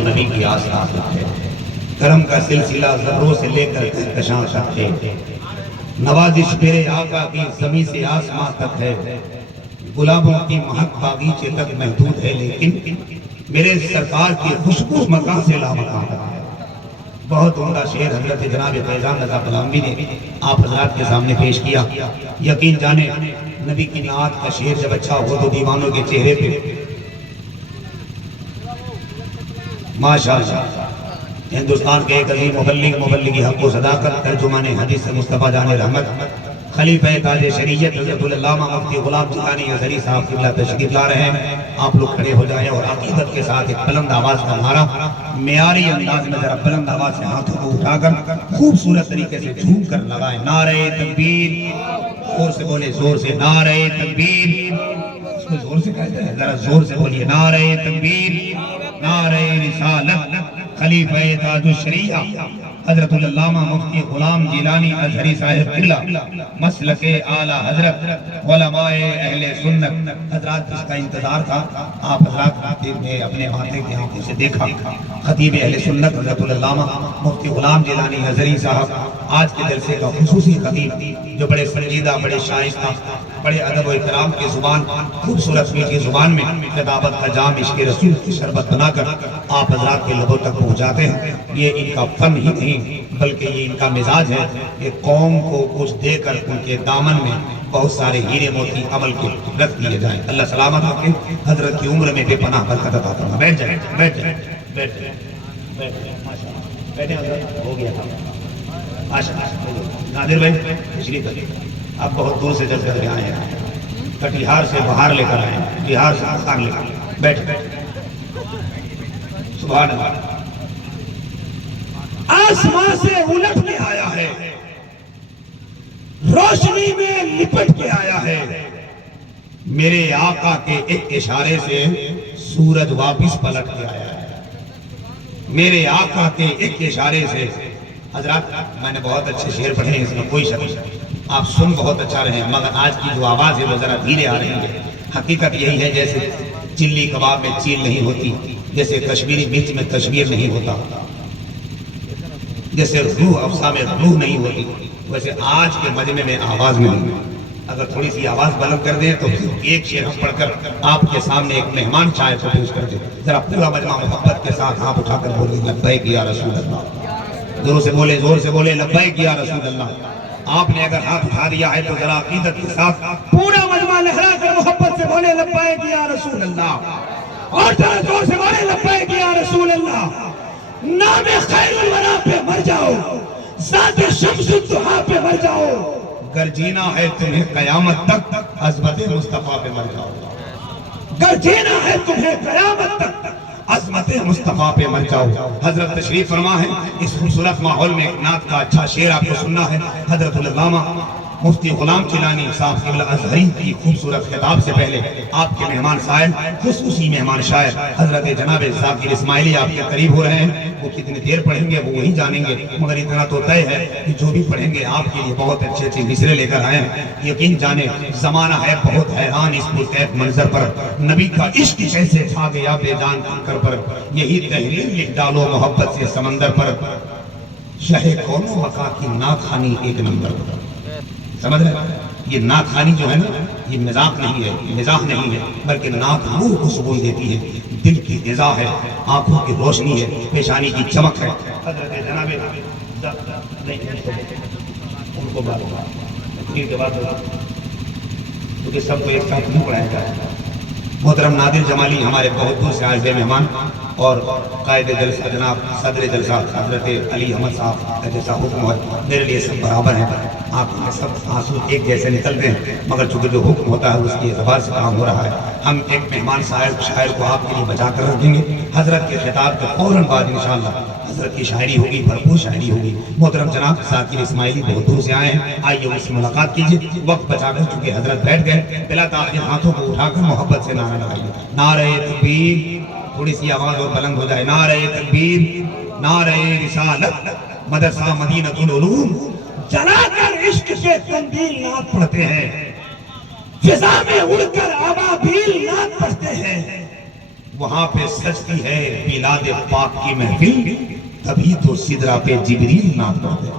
तो नबी की आस्था है। करम का सिलसिला ज़र्रों से लेकर कहकशां तक है। नवाजिश मेरे आका की ज़मीं से आसमां तक है। गुलाबों की महक बागीचे तक महदूद है, लेकिन मेरे सरकार की खुशबू मकान से लामकान है। बहुत उम्दा शेर हजरत जनाब फैजान रज़ा कलामी ने आप हजरात के सामने पेश किया। यकीन जाने नबी की नात का शेर जब अच्छा हो तो दीवानों के चेहरे पे माशाअल्लाह। हिंदुस्तान के एक अजीम मुबल्लिग हक़ व सदाकत तर्जुमाने हदीस मुस्तफ़ा जाने रहमत खलीफा ताज शरीयत हज़रतुल अल्लामा मुफ्ती गुलाम जिलानी अज़हरी साहब क़िबला तशरीफ़ ला रहे हैं। आप लोग खड़े हो जाएं और अक़ीदत के साथ एक बुलंद आवाज़ का नारा मेयारी अंदाज में जरा बुलंद आवाज़ से हाथों को उठाकर खूबसूरत तरीके से झूम कर लगाएं। नारे तकबीर, जोर से बोले, जोर से नारे तकबीर। इसको जोर से कहते हैं, जरा जोर से बोलिए, नारे तकबीर, नारे रिसालत। खलीफा ताजुश शरीया हज़रतुल अल्लामा मुफ्ती गुलाम जिलानी अज़हरी साहिब क़िबला मसलके आला हज़रत उलमाए अहले सुन्नत। हज़रात जिसका इंतज़ार था आप हज़रात ने अपने आंखें की आंखों से देखा। खतीब अहले सुन्नत हज़रतुल अल्लामा मुफ्ती गुलाम जिलानी अज़हरी साहब आज के जलसे का खुसूसी खतीब, जो बड़े संजीदा, बड़े शाइस्ता, बड़े अदब व इकराम की जुबान, खूबसूरत मीठी जुबान में खिताबत का जाम इश्क़ रसूल की शरबत बनाकर आप हज़रात के लोगों तक पहुँचाते हैं। ये इनका फन ही नहीं बल्कि ये इनका मिजाज है। ये कौम को कुछ देकर उनके दामन में बहुत सारे हीरे मोती अमल के रख दिए जाएं। अल्लाह सलामत रखे, हजरत की उम्र में बेपनाह बरकत अता फरमा। बैठ जाए, बैठ जाए, बैठ जाए, बैठ जाए, माशाअल्लाह। बैठे हजरत, हो गया था माशाअल्लाह। नादिर भाई तशरीफ रखिए। आप बहुत दूर से चल कर आए हैं, कटिहार से बाहर लेकर आए हैं, बिहार से बाहर लेकर। बैठ बैठ, सुभान अल्लाह। आसमां से उलट के आया है, रोशनी में लिपट के आया है। मेरे आका के एक इशारे से सूरज वापिस पलट के आया है। मेरे आका के एक इशारे से। हजरत मैंने बहुत अच्छे शेर पढ़े हैं, इसमें कोई शक नहीं। आप सुन बहुत अच्छा रहे, मगर आज की जो आवाज है वो जरा धीरे आ रही है। हकीकत यही है, जैसे चिल्ली कबाब में चील नहीं होती, जैसे कश्मीरी मिर्च में कश्मीर नहीं होता, जैसे रूह अफसा में रूह नहीं होती, वैसे आज के मजमे में आवाज नहीं। अगर थोड़ी सी आवाज बुलंद कर दें तो एक शेर हम पढ़कर आपके सामने एक मेहमान चाय को पेश कर दे। जरा पूरा मजमा मोहब्बत के साथ हाथ उठाकर बोले, लब्बैक या रसूल अल्लाह। जोर से बोले, जोर से बोले, लब्बैक या रसूल अल्लाह। आपने अगर हाथ उठा दिया है तो जरा अकीदत के साथ पूरा मजमा लहरा कर मोहब्बत से बोले, लब्बैक या रसूल अल्लाह। और जरा जोर से बोले, लब्बैक या रसूल अल्लाह। नामे खैरुल वरा पे मर जाओ, ज़ाते शम्सुद दुहा पे मर जाओ। गर जीना है तुम्हें कयामत तक, अज़मत मुस्तफा पे मर जाओ। गर जीना है तुम्हें कयामत तक, अज़मत मुस्तफा पे मर जाओ। हजरत तशरीफ फरमा है। इस खूबसूरत माहौल में एक नात का अच्छा शेर आपको सुनना है। हजरतुल अल्लामा मुफ्ती गुलाम जिलानी साहब क़िबला अज़हरी की खूबसूरत खिताब से पहले आपके मेहमान साहिब, खुसूसी मेहमान शायर हजरत जनाब ज़ाकिर इस्माइली आपके करीब हो रहे हैं। वो कितनी देर पढ़ेंगे वो वही जानेंगे, मगर इतना तो तय है कि जो भी पढ़ेंगे आपके लिए बहुत अच्छे अच्छे मिसरे लेकर आए हैं। यकीन जाने जमाना है बहुत हैरान इस पुरतैब मंजर पर। नबी का इश्क कैसे छा गया बेजान कंकर पर, यही तहरीर लिख डालो मोहब्बत से समंदर पर। शहे कौनो मका की नाखानी एक नंबर पर। समझ रहे? ये नाखानी जो है ना, ये मजाक नहीं है, मिजाज नहीं है, बल्कि नाक रूह को सुकून देती है, दिल की ग़िज़ा है, आंखों की रोशनी है, पेशानी की चमक है। उनको बात के बाद क्योंकि सबको एक साथ नहीं पढ़ाया जाए। मोहतरम नादिर जमाली हमारे बहुत दूर से आए हुए मेहमान और कायदे जलसा जनाब सदर जलसा हजरत अली अहमद साहब का जैसा हुक्म है, मेरे लिए सब बराबर है। आप सब आंसू एक जैसे निकलते हैं, मगर चूंकि जो हुक्म होता है उसकी एतबार से काम हो रहा है। हम एक मेहमान शायर को आपके लिए बचा कर रखेंगे। हजरत के खिताब के फौरन बाद इंशाअल्लाह हजरत की शायरी होगी, भरपूर शायरी होगी। मोहतरम जनाब ज़ाकिर इस्माइली बहुत दूर से आए हैं, आइए उनसे मुलाकात कीजिए। वक्त बचाकर चूंकि हजरत बैठ गए, बिला ताख़ीर हाथों को उठाकर मोहब्बत से नारा लगाइए, नारे तकबीर। थोड़ी सी आवाज और बुलंद हो जाए, नारे तकबीर, नारे रिसालत। मदरसा मदीनतुल उलूम जलाकर इश्क के कंदील नात पढ़ते हैं, फिजा में उड़कर अबाबील नात पढ़ते हैं। वहां पे सजती है मिलाद पाक की महफिल, तभी तो सिदरा पे जिब्रील नाम पड़ते हैं।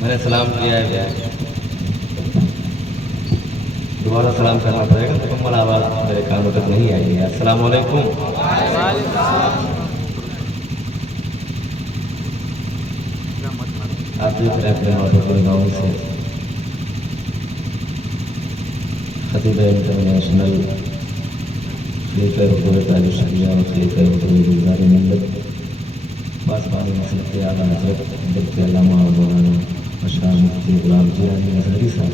मैंने सलाम किया है, दोबारा सलाम करना पड़ेगा, मुकम्मल आवाज़ मेरे कानों तक नहीं आई है। अस्सलाम वालेकुम। आप देख रहे अपने ऑटो गाँव से खतीब इंटरनेशनल खलीफा हुज़ूर तालिब शरिया और खलीफा हुज़ूर गुज़ार मिल्लत पासवानी मसलक के आला हज़रत मुफ्ती अल्लामा मौलाना अशराफ मुफ्ती गुलाम जिलानी अज़हरी साहब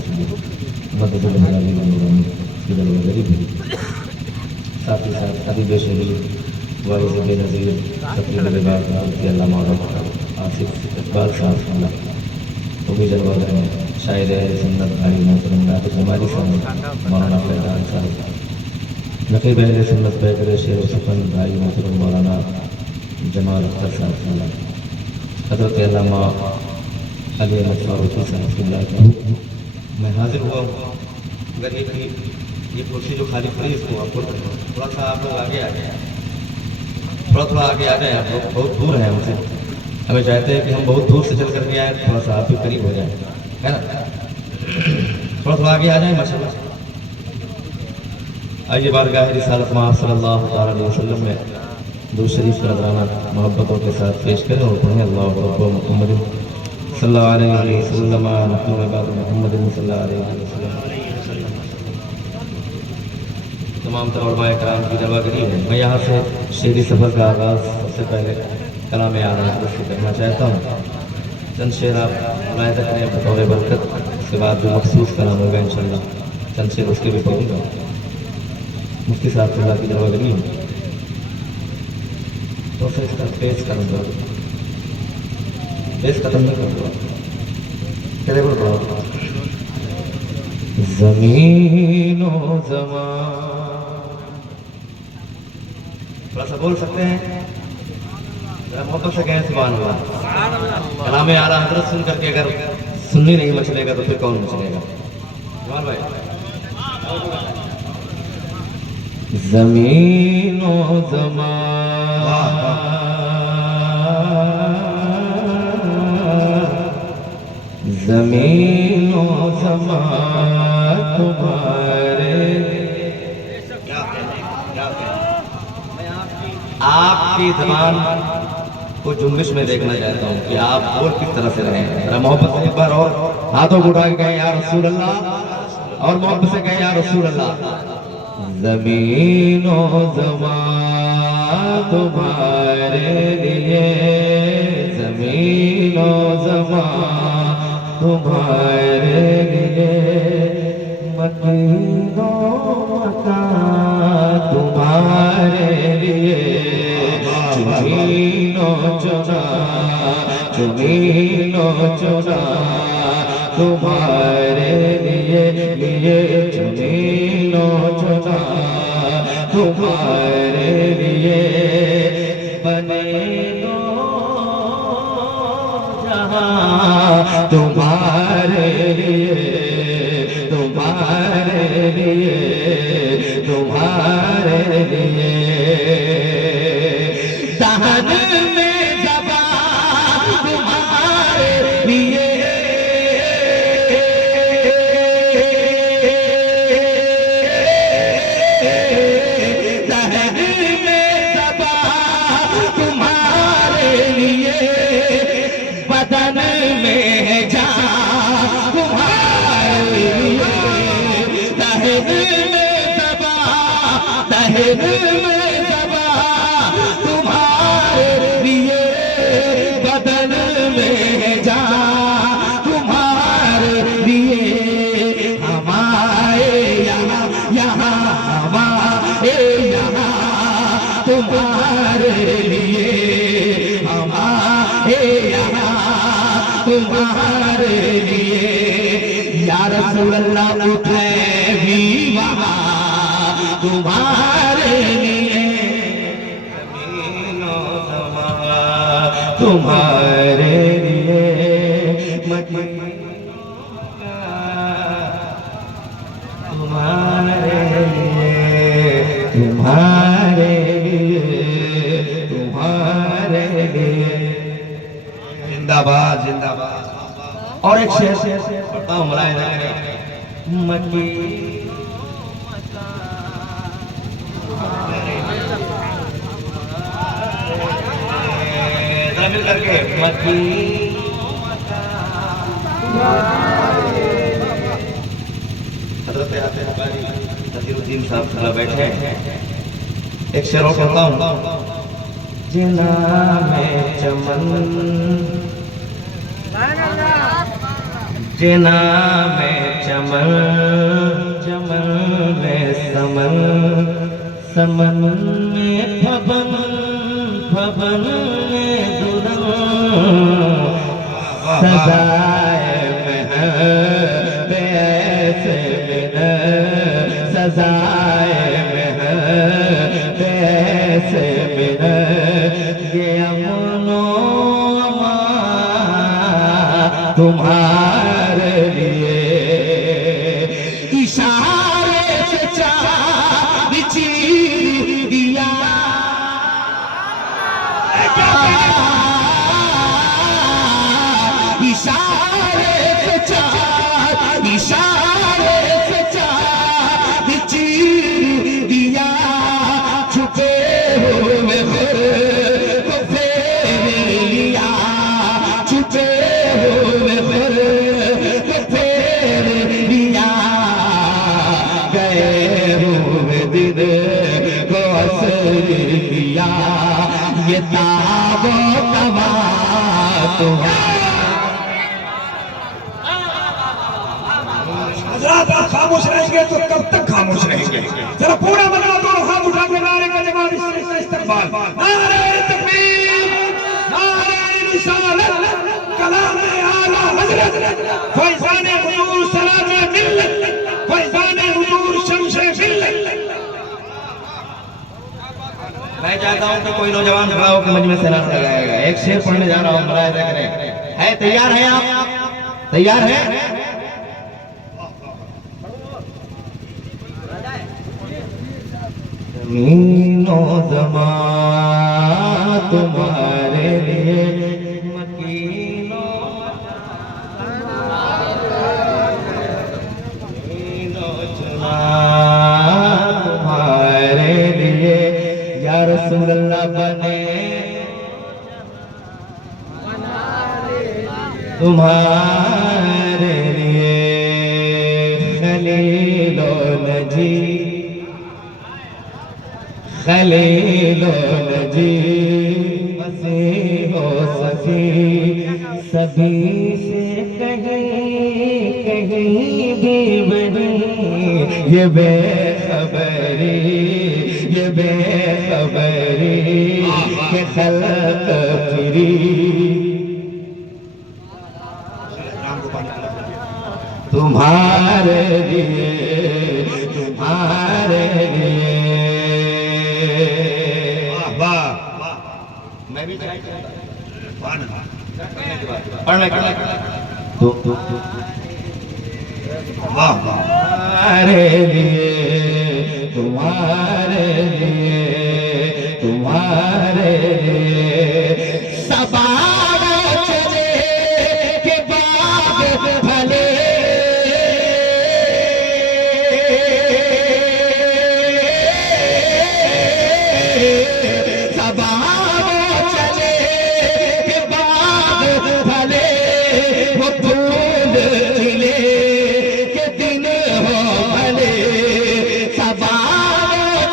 मददुल बलाली नूरानी फिदल वज़री भी, साथ ही साथ खतीब शरीफ वाइज़ बेनज़ीर तकरीब रिबात मुफ्ती अल्लामा आसिफ इकबाल साहब उम्मीद जलवागर में शायर सुन्नत भाई मोहतरम नाफिस हमारी साहब मौलाना फैजान साहब नकीब अहले सुन्नत बैकर शेर सफन भाई मोहतरम मौलाना जमाल अख्तर साहब हज़रत अल्लामा अली अहमद फारूकी साहब। मैं हाजिर हुआ हूँ, अगर ये कुर्सी जो खाली पड़ी इसको आपको थोड़ा सा आप लोग आगे आ गए, थोड़ा आगे आ जाए। आप लोग बहुत दूर हैं हमसे, हमें चाहते हैं कि हम बहुत दूर से चल करके आए, थोड़ा सा आप भी करीब हो जाए, है ना। थोड़ा आगे आ जाए माशाल्लाह। आइए बारगाह रिसालत में सल्लल्लाहु अलैहि वसल्लम में दूर शरीफ का नजराना मोहब्बतों के साथ पेश करें और पढ़ें अल्लाह रब्बु मुहम्मद सल्लल्लाहु अलैहि वसल्लम मोहम्मद सल्लल्लाहु अलैहि वसल्लम। तमाम तर उलमाए कराम की दवागरी है। मैं यहाँ से शेरी सफ़र का आगाज़ सबसे पहले कलाम आला से करना चाहता हूँ। चंद शेर आप मुलाहिज़ा करें बतौर बरकत, उसके बाद जो मखसूस कलाम होगा इंशाअल्लाह चंद शेर उसके भी पढ़ूँगा। मुफ्ती साहब अल्लाह की दवागरी है तो फिर इसका पेश करूँगा, पेश खत्म नहीं करूँगा। कहते बोल पढ़ो। ज़मीनो ज़मान, थोड़ा सा बोल सकते हैं, मोहब्बत से कहें सुभान अल्लाह। कलाम आला हज़रत सुन करके अगर सुननी नहीं मचलेगा तो फिर कौन मचलेगा। जमाल भाई ज़मीनो ज़मान ज़मीनो ज़मान तुम्हारे, आपकी ज़बान को जुम्बिश में देखना चाहता हूँ कि आप और किस तरह से रहे हैं। जरा मोहब्बत से एक बार और हाथों को उठा के कहें या रसूल अल्लाह, और मोहब्बत से कहें या रसूल अल्लाह। ज़मीनो ज़मान तुम्हारे लिए, ज़मीनो ज़मान तुम्हारे लिए, मकीनो मकान तुम्हारे लिए, चुनीनो चुना तुम्हारे लिए चुनीनो चुना तुम्हारे लिए, बने दो जहां तुम्हारे लिए, तुम्हारे लिए, तुम्हारे लिए। दहन में ज़बान तुम्हारे लिए, जहन में ज़बा तुम्हारे लिए, बदन में जा तुम्हारे लिए, हमारे यहाँ यहाँ हमारे यहाँ तुम्हारे लिए, हमारे यहाँ तुम्हारे लिए। या रसूल अल्लाह उठे भी वहाँ तुम्हारे लिए, ज़मीनो ज़मा तुम्हारे लिए, मदीना तुम्हारे लिए, तुम्हारे लिए, तुम्हारे लिए। जिंदाबाद जिंदाबाद। और एक शेर पढ़ता हूँ, मुलाहिजा करें। मकी मिल करके मकी हज़रत आते बुखारी नसीरुद्दीन साहब साहब बैठे हैं। एक शेर और पढ़ता हूँ। जिना में चमन, जिना में चमन, चमन में समन, समन में फबन, फबन में दुरन, सजाए महब ऐसे मिलन, सजाए महब ऐसे मिलन, ये अमनो अमा तुम्हारे लिए। इशारे से चाँद चीर दिया, इशारे से चाँद, इशारे से चाँद चीर दिया, छुपे हुए खुद को फेर लिया, छुपे हुए खुद को फेर लिया, गए हुए दिन को असर किया, ये ताबो तबा तुम्हारा। हज़रात आप खामोश रहेंगे तो कब तक खामोश रहेंगे? जरा पूरा मजमा दोनों हाथ उठा के नारे का जवाब, इस्तेक़बाल, नारे तकबीर, नारे रिसालत, कलाम आला हज़रत, फैज़ान हुज़ूर सलाते मिल्लत, फैज़ान हुज़ूर शम्शे मिल्लत। मैं चाहता हूँ कि कोई नौजवान खड़ा होकर मजमे से नारा लगाएगा। एक शेर पढ़ने जा रहा हूँ, मुलाहिजा करें। है तैयार है आप? तैयार है? ज़मीनो ज़मा तुम्हारे लिए, मकीनो मकीनो ज़मा तुम्हारे लिए। या रसूल अल्लाह बने तुम्हारे लिए, खलीलो नजी, खलीलो नजी, मसीहो सफी, सभी से कहीं कहीं भी बनी ये बेखबरी, ये बेखबरी के खल्क फिरी। तुम्हारे लिए, तुम्हारे लिए। मैं भी पढ़ने तो तुम्हारे लिए, तुम्हारे लिए, तुम्हारे लिए। सबारा चले के बाद भले,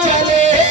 चले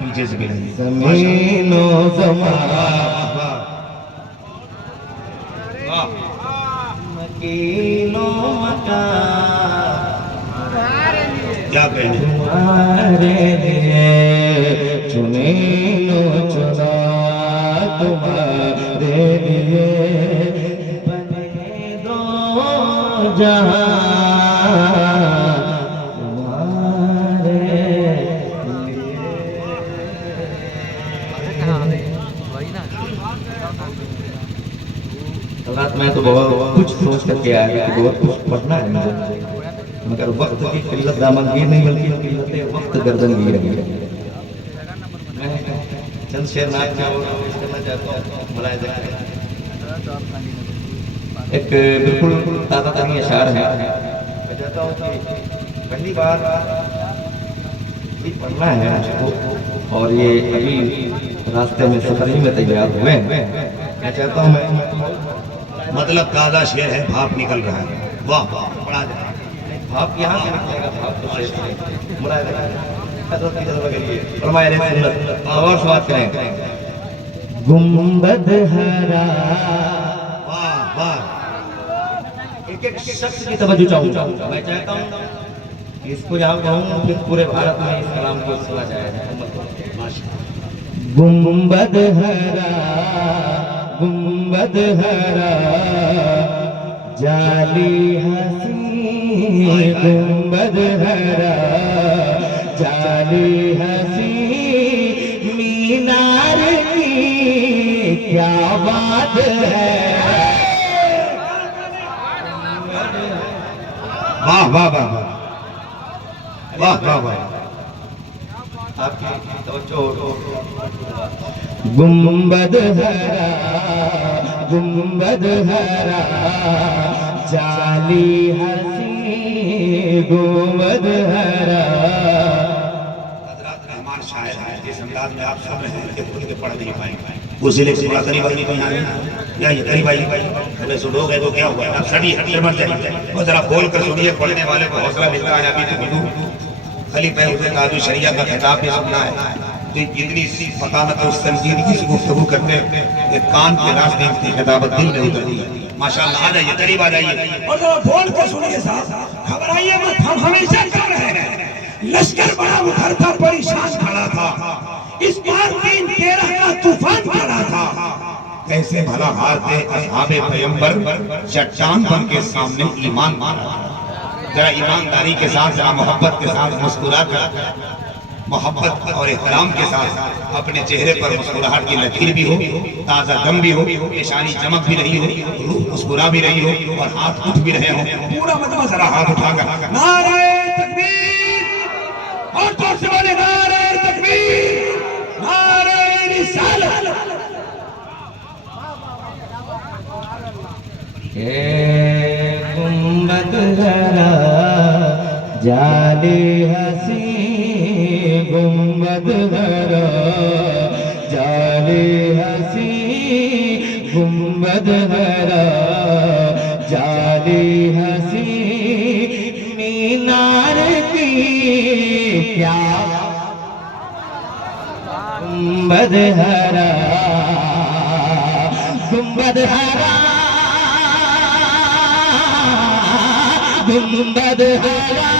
पीछे से मिलेंगे। ज़मीनो ज़मान मकीनो मकान क्या कहने तुम्हारे लिए चुनीनो चुना तुम्हारे लिए बने दो जहां रात में तो बहुत कुछ सोच करके आया कि बहुत कुछ पढ़ना है मुझे, मगर वक्त की किल्लत दामन गिर नहीं बल्कि किल्लत वक्त गर्दन गिर गई। मैं चंद शेर नाथ का पेश करना चाहता हूँ। मुलाहिजा करें। एक बिल्कुल ताज़ा तरीन अशार है। मैं चाहता हूँ कि पहली बार ये पढ़ना है मुझको, और ये अभी रास्ते में सफर ही में तैयार हुए हैं। मैं चाहता हूँ मैं मतलब ताजा शेर है, भाप निकल रहा है। वाह वाह, पढ़ा दे। भाप यहाँ से निकलेगा, भाप तो शेर से मुलाहिजा करें। हज़रत की जज़्बा के लिए फरमाए सुन्नत और स्वाद करें। गुंबद हरा, वाह वाह, एक एक शख्स की तवज्जो चाहूँगा। मैं चाहता हूँ कि इसको यहाँ कहूँ फिर पूरे भारत में इस कलाम को सुना जाएगा। गुंबद हरा, गुंबद हरा जाली हसी, गुंबद हरा जाली हसी मीनार की क्या बात है। वाह वाह वाह वाह वाह वाह, आपकी तवज्जो। गुंबद हरा, गुंबद हरा जाली हसी, गुंबद हरा। हज़रत रहमान शायर है, जिस अंदाज में आप सुन रहे हैं कि खुल के पढ़ नहीं पाएंगे, उसी लिए थोड़ा करीब आई नहीं आई या ये करीब आई अगर सुनोगे तो क्या हुआ, आप सभी हट मर जाएंगे। और जरा बोल कर सुनिए, पढ़ने वाले को हौसला मिलता है। अभी तो खलीफा हुसैन काज़ी शरिया का खिताब भी सुनना है, तो इतनी फकाहत और संजीदगी से गुफ्तगू करते हैं कि कान के रास्ते की खिताबत दिल में उतरती है। माशाअल्लाह, आ जाइए, करीब आ जाइए और जरा बोल कर सुनिए साहब। घबराइए मत, हम हमेशा कर रहे हैं। लश्कर बड़ा उभरता परेशान खड़ा था, इस बार 3-13 का तूफान खड़ा था। कैसे भला हाल थे असहाबे पैगंबर, चट्टान बन के सामने ईमान मारा। जरा ईमानदारी के साथ, जरा मोहब्बत के साथ मुस्कुरा कर, मोहब्बत और एहतराम के साथ अपने चेहरे पर मुस्कुराहट की लकीर भी हो, ताज़ा दम भी हो, पेशानी चमक भी रही हो, रूह मुस्कुरा भी रही हो और हाथ उठ भी रहे हो। पूरा मजमा जरा हाथ उठाकर नारे तकबीर, और जोर से बोले नारे तकबीर, नारे रिसालत। गुंबद हरा जाली हसी, गुंबद हरा जाली हसी, गुंबद हरा जाली हसी मीनार की क्या। गुंबद हरा, गुंबद हरा, गुंबद हरा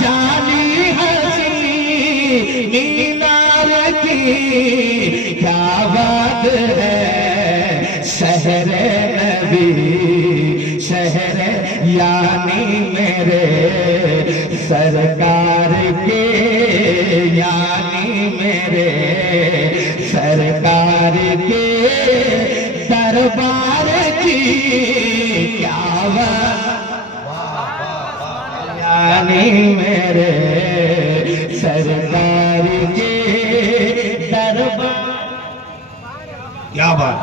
जाली हसी मीनार की क्या बात है। शहर नबी, शहर यानी मेरे सरकार के, यानी मेरे सरकार के दरबार की क्या बात। यानी मेरे सरकार के दरबार। क्या बात,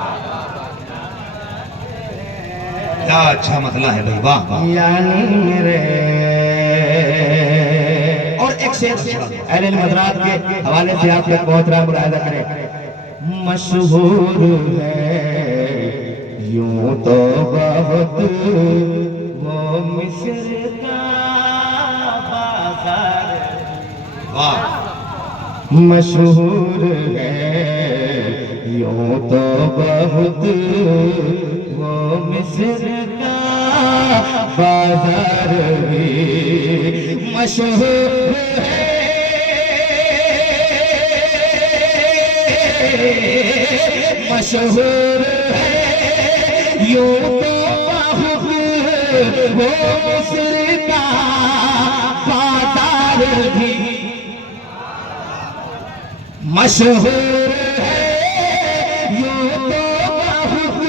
क्या अच्छा मतला है भाई, वाह वाह। यानी मेरे और एक शेर अहले मदरात के हवाले से आप तक पहुंच रहा, मुलाहिजा करें। मशहूर है यूं तो बहुत वो मिस्र का बाजार, वाह। मशहूर है यूं तो बहुत वो मिस्र का बाजार भी मशहूर है, मशहूर है यूं तो बहुत वो मिस्र का बाजार भी मशहूर है यूं तो बहुत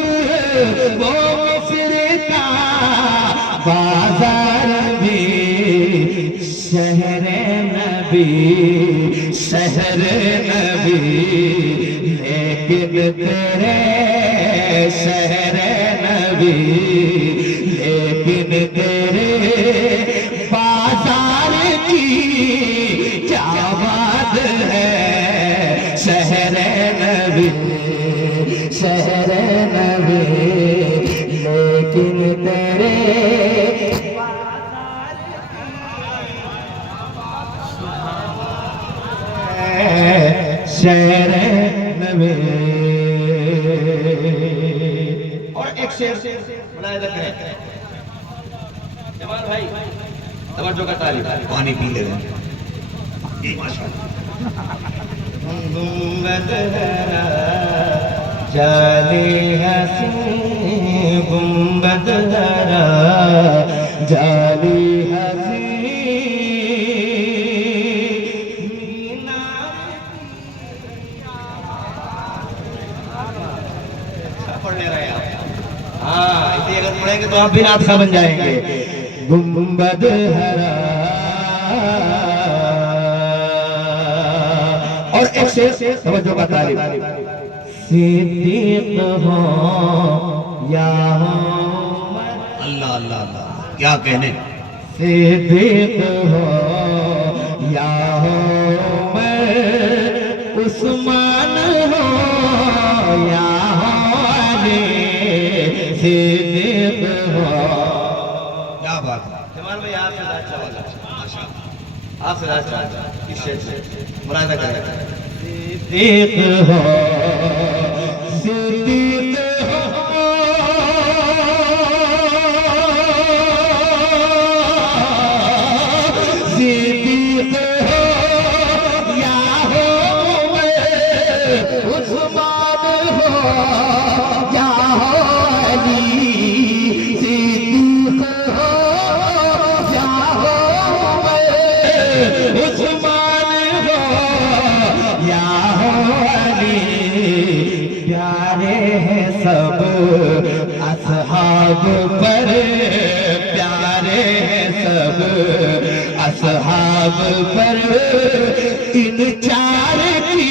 वो मिस्र का बाजार भी शहर नबी शहर नबी लेकिन तेरे शहर नबी लेकिन तेरे बाजार की क्या बात है शहर नबी शहर नबी लेकिन तेरे शहर नबी। और एक शेर मुलाहिजा करें जवान भाई, तवज्जो का तारीफ, पानी पी ले रहे हैं। माशाअल्लाह। गुंबद हरा जाले हसी गुंबद हरा जाले हसी पढ़ने रहे आप। हाँ इसे अगर पढ़ेंगे तो आप भी रात का बन जाएंगे। गुंबद हरा और एक शेर तवज्जो का तारीफ, सिद्दीक हो या अल्लाह अल्लाह अल्लाह, क्या कहने। सिद्दीक हो या उस्मान हो या अली सिद्दीक हो। क्या बात है। जमाल भाई आपसे अच्छा वाला माशाअल्लाह, आपसे अच्छा इस शेर से मुलाहिजा करें। सिद्दीक हो सिद्दीक हो सिद्दीक हो या हो उस्मान हो या हो अली सिद्दीक हो या हो उस्मान हो या हो अली प्यारे हैं सब असहाब पर प्यारे हैं सब असहाब पर इन चार की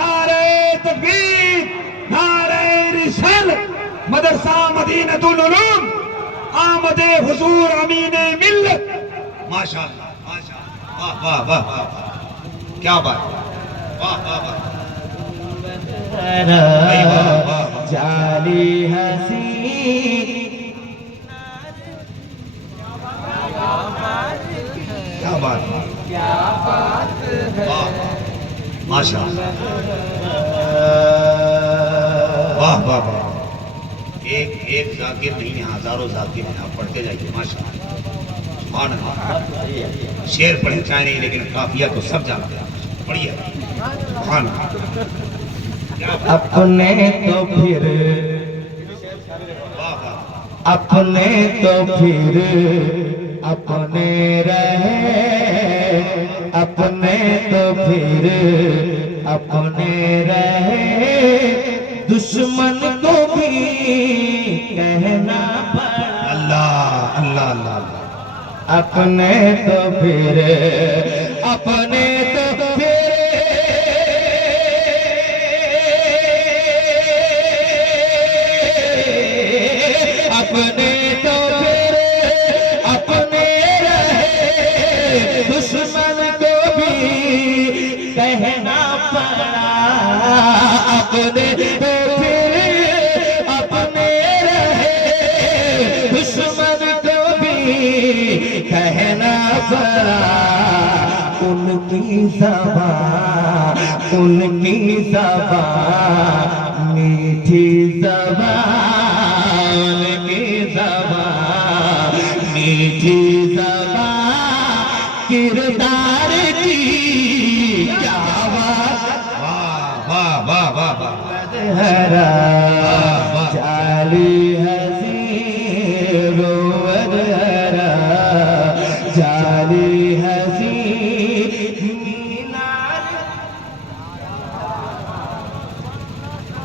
नारे तकबीर, नारे रिसालत, मदरसा मदीनतुल उलूम, आमदे हुजूर अमीने मिल्लत। माशाअल्लाह माशाअल्लाह, वाह वाह वाह वाह, क्या बात, वाह वाह वाह, जाली हसी क्या बात, वाह माशाअल्लाह, वाह वाह वाह। एक एक जाकिर नहीं है, हजारों जाकिर हैं, आप पढ़ते जाइए माशाअल्लाह, सुभान अल्लाह। शेर पढ़े चाहे नहीं, लेकिन काफिया तो सब जानते हैं, पढ़िए सुभान अल्लाह। अपने तो फिर वाह वाह, अपने तो फिर अपने रहे अपने तो फिर अपने रहे दुश्मन को भी कहना पड़ा। अल्लाह अल्लाह अल्लाह अल्लाह। अपने तो फिर अपने तो फिर अपने तो फिर अपने रहे दुश्मन को भी कहना पड़ा। अपने तो फिर अपने रहे दुश्मन को भी कहना पड़ा। उनकी ज़बान, उनकी ज़बान मीठी ज़बान, उनकी ज़बान मीठी ज़बान, किरदार की क्या बात, वाह वाह वाह वाह हरा जाली हसी रोवद हरा जाली हसी मीनार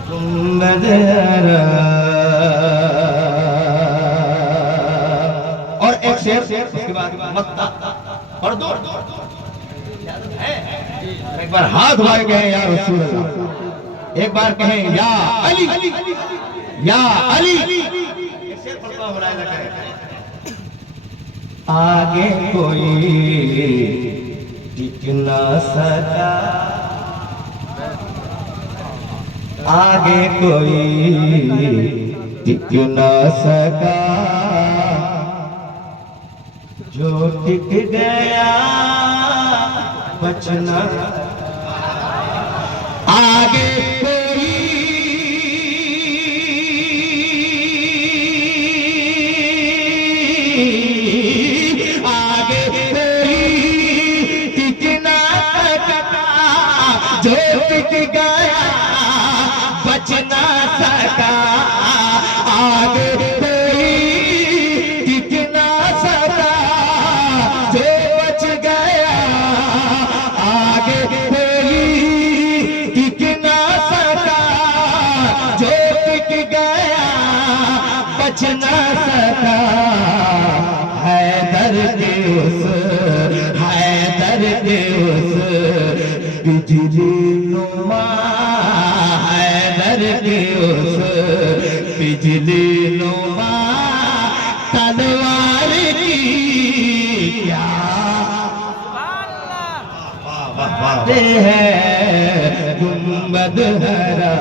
गुंबद हरा। और एक शेर, उसके बाद मक्ता और दो एक बार हाथ उठाए गए या रसूल अल्लाह, एक बार कहें या अली या अली। एक शेर पढ़ता हूं, मुलाहिजा करें। आगे कोई टिक ना सका, आगे कोई टिक ना सका, जो टिक गया बचना, आगे कोई आगे कोई टिक ना सका, जो टिक गया बच ना सका, आगे कोई टिक ना सका, जो बच गया, आगे कोई टिक ना सका, जो टिक गया बच ना सका, हैदर के उस, हैदर के उस बिजली नुमा, हैदर के उस बिजली नुमा तलवार की क्या बात है, गुंबद हरा।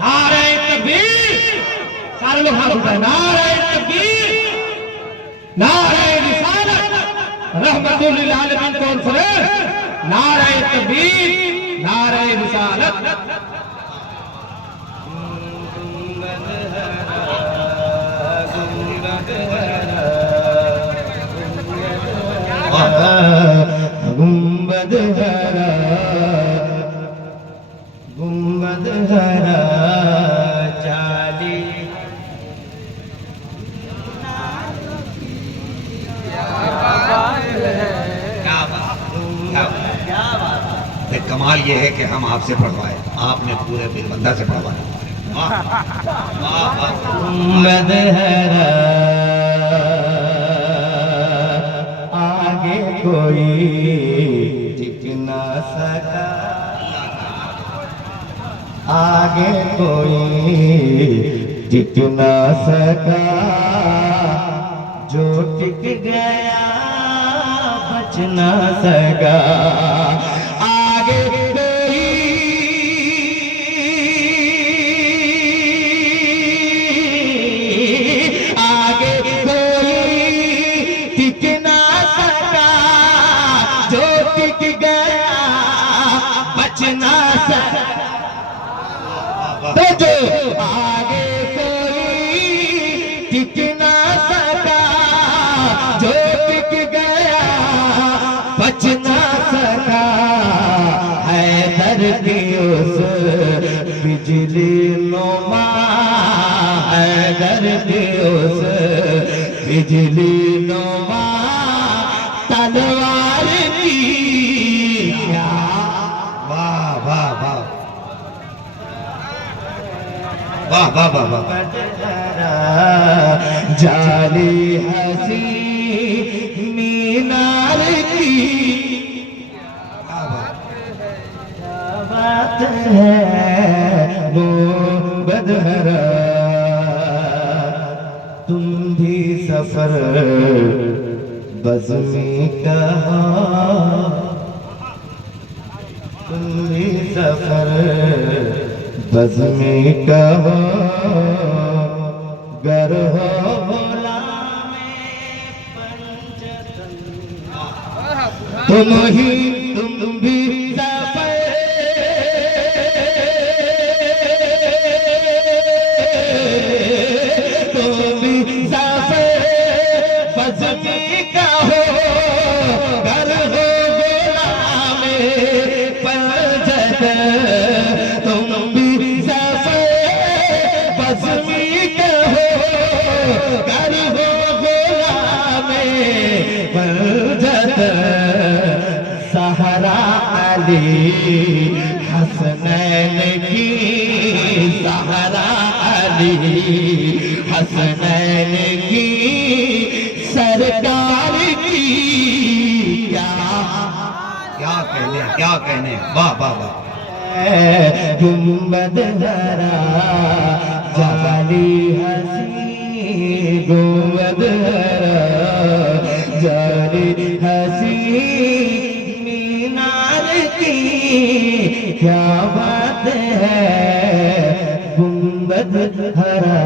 नारे तकबीर, सारे लोग हाथ उठाएं, नारे तकबीर, नारे रिसालत, रहमतुल लिल आलमीन कौन सुने, नारे तकबीर, नारे रिसालत। गुंबद हरा, गुंबद हरा जाली, कमाल ये है कि हम आपसे पढ़वाए, आपने पूरे बिलबंदा से पढ़वाया। गुंबद हरा आगे कोई टिक ना सका, आगे कोई टिक ना सका, जो टिक गया बच ना सका, आगे कोई आगे कोई टिक ना सका, जो टिक गया बच ना सका, तो जो आगे कोई टिक ना सका, जो टिक गया बच ना सका, हैदर की उस बिजली नुमा, हैदर की उस बिजली नुमा तलवार की क्या वाह वाह वाह वाह वाह वाह वाह। जाली हसी मीनार की क्या बात है, वो बदहरा तुम भी सफर बज़्मी कहा, तुम भी सफर बज़्मी कहा, गर हो भोला में पंचतन, तो तुम भी सफर तुम भी सफर बज़्मी का हो घर हो गुलाम पंजत तुम भी सफर बज़्मी का हो घर हो गुलाम पंजत सहरा अली हसनैन की सहरा अली हसनैन की सरकार की क्या कहने वाह वाह वाह गुंबद हरा जाली हसी गुंबद हरा जाली हसी मीनार की क्या बात है गुंबद हरा